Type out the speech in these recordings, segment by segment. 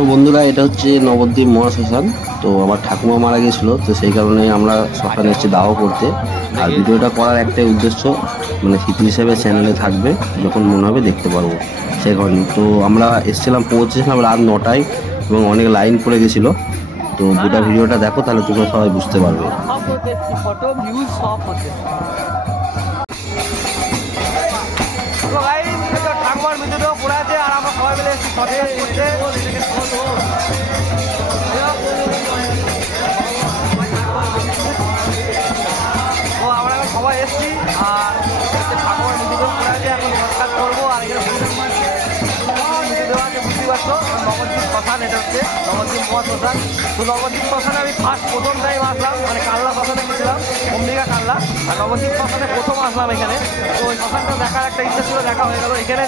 তো বন্ধুরা, এটা হচ্ছে নবদ্বীপ মহাশ্মশান। তো আমার ঠাকুমা মারা গেছিলো, তো সেই কারণে আমরা শ্মশানে এসেছি দাহ করতে। আর ভিডিওটা করার একটাই উদ্দেশ্য, মানে স্মৃতি হিসেবে চ্যানেলে থাকবে, যখন মনে হবে দেখতে পারবো সেই কারণে। তো আমরা পৌঁছেছিলাম রাত 9টায় এবং অনেক লাইন পড়ে গেছিলো। তো গোটা ভিডিওটা দেখো, তাহলে তোমরা সবাই বুঝতে পারবে। ঠাকুমার মৃতদেহ পড়ে আছে আর আমরা সবাই মিলে এসেছি তো আমরা এখন সবাই এসেছি আর ঠাকুমার মৃতদেহ পড়ে আছে, এখন সৎকার করবো। আর এখানে মৃতদেহ আছে, বুঝতে পারছো, নবদ্বীপ শ্মশান। এটা হচ্ছে নবদ্বীপ মহাশ্মশান। তো নবদ্বীপ শ্মশানে আমি প্রথম টাইম আসলাম, মানে কাল্লা শ্মশানে গেছিলাম, অম্বিকা কাল্লা। আর নবদ্বীপ শ্মশানে প্রথম আসলাম এখানে। তো ওই শ্মশানটা দেখার একটা ইচ্ছা ছিল, দেখা হয়ে গেল। এখানে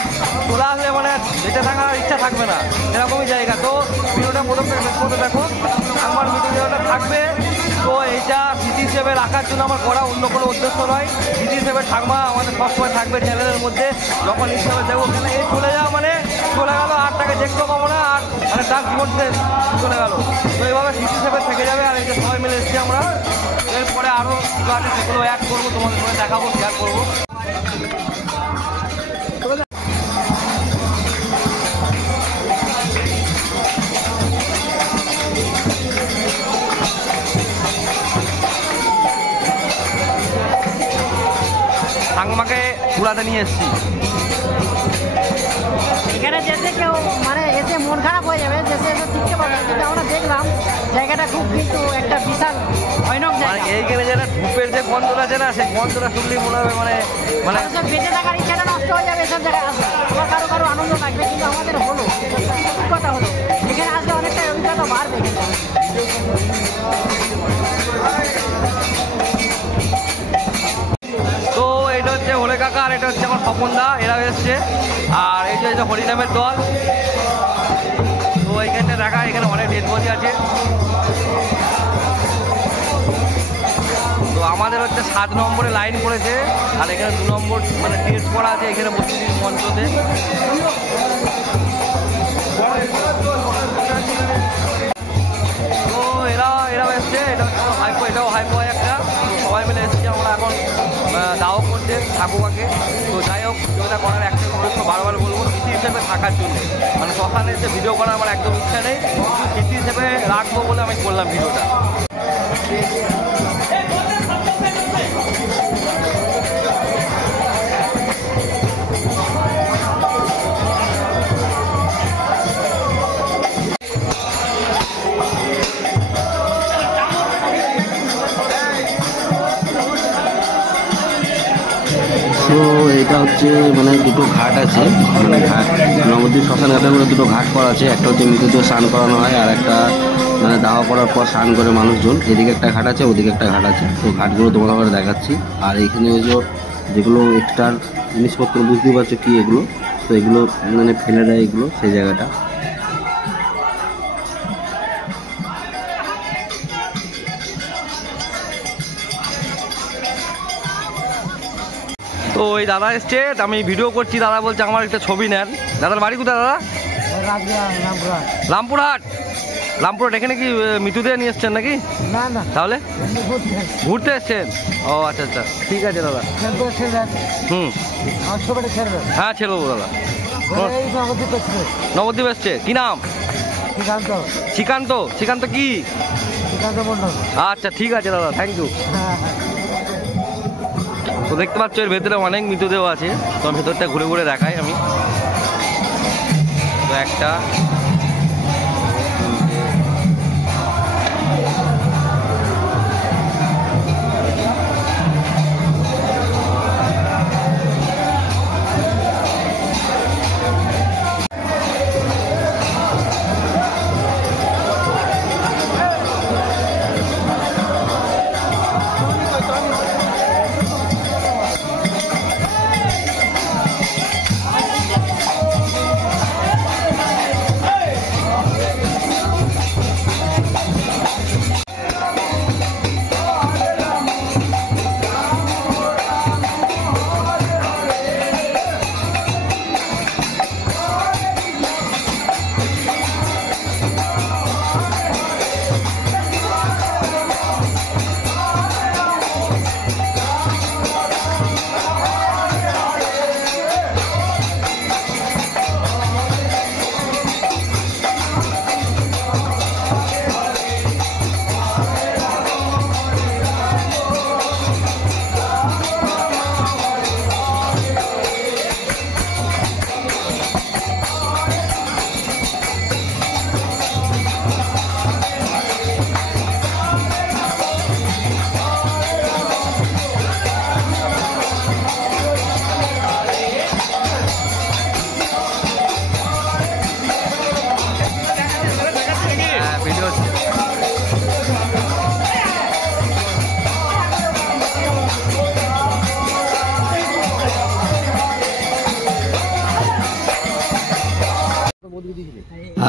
চলে আসলে মানে বেঁচে থাকার ইচ্ছা থাকবে না, এরকমই জায়গা। তো ভিডিওটা প্রথম থেকে শেষ করতে দেখো, আমার মৃতদেহটা থাকবে। তো এইটা স্মৃতি হিসেবে রাখার জন্য আমার করা, অন্য কোনো উদ্দেশ্য নয়। স্মৃতি হিসেবে ঠাকুমা আমাদের সবসময় থাকবে চ্যানেলের মধ্যে। যখন হিসাবে দেখো ওখানে এই চলে যাওয়া মানে চলে গেল, আর তাকে দেখতেও পাবো না, আর মানে তার জীবন চলে গেল। তো এইভাবে স্মৃতি হিসেবে থেকে যাবে। আর এই যে সবাই মিলে এসেছি আমরা, এরপরে আরও যেগুলো আছে সেগুলো অ্যাড করবো, তোমাদের সঙ্গে দেখাবো, শেয়ার করবো। ঠাকুমাকে ঘুরাতে নিয়ে এসেছি। এখানে যেতে কেউ মানে এসে মন খারাপ হয়ে যাবে, যেসে এসে টিকতে পারবে, কিন্তু আমরা দেখলাম জায়গাটা খুব কিন্তু একটা বিশাল ভয়ানক জায়গা। এইখানে যেটা ধূপের যে গন্ধটা আছে না, সেই গন্ধটা শুনলেই মনে হবে মানে মানে বেঁচে থাকার ইচ্ছাটা নষ্ট হয়ে যাবে এসব জায়গায় আসবে। আবার কারো কারো আনন্দ লাগবে, কিন্তু আমাদের হলো অভিজ্ঞতা হলো, এখানে আসলে অনেকটা অভিজ্ঞতা বাড়বে। তো এটা হচ্ছে হলে কাকা, আর এটা হচ্ছে আমার স্বপনদা, এরা এসছে। আর এই যে হরিনামের দল। তো এইখানটা দেখা, এখানে অনেক ডেড বডি আছে। তো আমাদের হচ্ছে 7 নম্বরে লাইন পড়েছে, আর এখানে 2 নম্বর মানে ডেট পড়া আছে এখানে মসজিদের মঞ্চতে। তো এরাও এসছে, এটা হচ্ছে হাইপো, এটাও হাইপো হয় একটা। সবাই মিলে এসেছি আমরা এখন দাও করতে ঠাকুমাকে। তো যাই হোক, ভিডিওটা করার একটা উদ্দেশ্য বারবার বলবো, স্মৃতি হিসেবে থাকার জন্য। মানে শ্মশানে এসে ভিডিও করার আমার একদম ইচ্ছা নেই, স্মৃতি হিসেবে রাখবো বলে আমি করলাম ভিডিওটা। তো এটা হচ্ছে মানে দুটো ঘাট আছে, মানে ঘাট নবদ্বীপ শ্মশান ঘাটের মধ্যে দুটো ঘাট করা আছে। একটা হচ্ছে মৃতদেহ স্নান করানো হয়, আর একটা মানে দাহ করার পর স্নান করে মানুষজন। এদিকে একটা ঘাট আছে, ওদিকে একটা ঘাট আছে। তো ঘাটগুলো তোমাদের দেখাচ্ছি। আর এখানে ওই যেগুলো এক্সট্রা জিনিসপত্র, বুঝতেই পারছো কি এগুলো। তো এগুলো মানে ফেলে দেয় এগুলো, সেই জায়গাটা। তো ওই দাদা এসছে, আমি ভিডিও করছি, দাদা বলছে আমার একটা ছবি নেন। দাদার বাড়ি কোথায় দাদা? রামপুরহাট। রামপুরহাট। এখানে কি মৃতদেহ নিয়ে এসছেন নাকি? না না, তাহলে ঘুরতে এসছেন? ও আচ্ছা আচ্ছা, ঠিক আছে দাদা। হ্যাঁ ছেড়ে দেবো দাদা। নবদ্বীপ এসছে, কি নাম? শ্রীকান্ত। শ্রীকান্ত কি? আচ্ছা ঠিক আছে দাদা, থ্যাংক ইউ। তো দেখতে পাচ্ছ এর ভেতরে অনেক মৃতদেহ আছে। তো ভেতরটা ঘুরে ঘুরে দেখাই আমি। তো একটা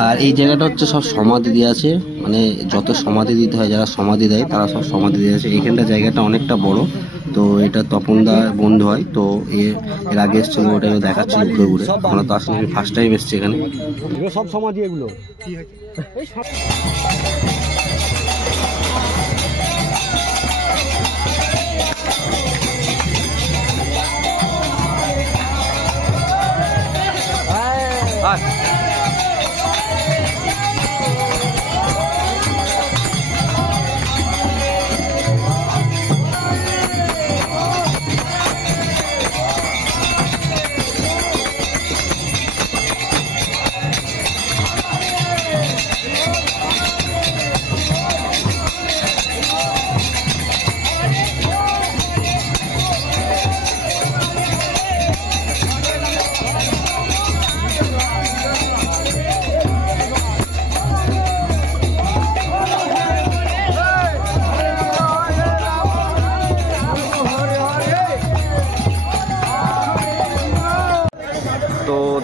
আর এই জায়গাটা হচ্ছে সব সমাধি দিয়ে আছে, মানে যত সমাধি দিতে হয় যারা সমাধি দেয় তারা সব সমাধি দিয়ে আছে। এখানটা জায়গাটা অনেকটা বড়, তো এটা তপনদা বন্ধু হয়, তো এর আগে এসেছিল, ওটা দেখাচ্ছিল ঘুরে ঘুরে। আমরা তো আসলে ফার্স্ট টাইম এসছি এখানে। সব সমাধি এগুলো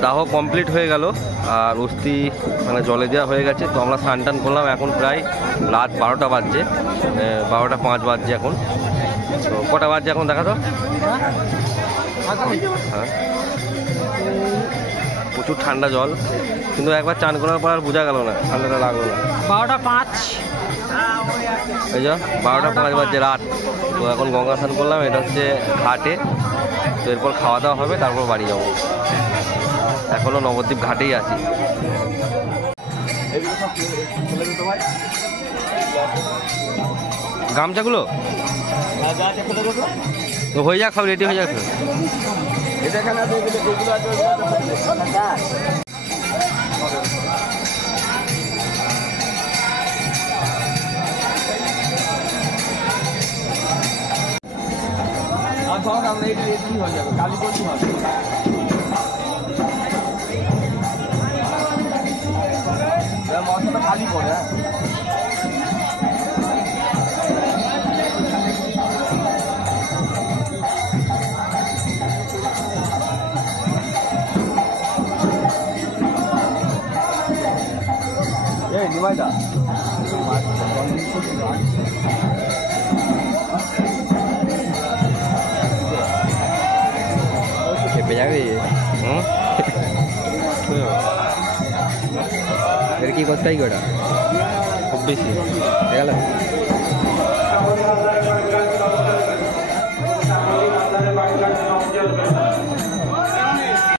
দাহ কমপ্লিট হয়ে গেল আর অস্থি মানে জলে দেওয়া হয়ে গেছে। তো আমরা স্নান টান করলাম, এখন প্রায় রাত 12টা বাজছে, 12টা 5 বাজছে এখন। তো কটা বাজছে এখন দেখা তো? হ্যাঁ, প্রচুর ঠান্ডা জল, কিন্তু একবার চান করার পর আর বোঝা গেল না, ঠান্ডাটা লাগলো না। 12টা 5 এই যা 12টা 5 বাজছে রাত। তো এখন গঙ্গা স্নান করলাম, এটা হচ্ছে ঘাটে। তো এরপর খাওয়া দাওয়া হবে, তারপর বাড়ি যাবো। এখনো নবদ্বীপ ঘাটেই আছি। গামছাগুলো তো হয়ে যাক, সব রেডি হয়ে যাক। খালি পড়ে নিমাইদা খেপে যাবে। এর কি করতে হয় গোটা খুব বেশি গেল।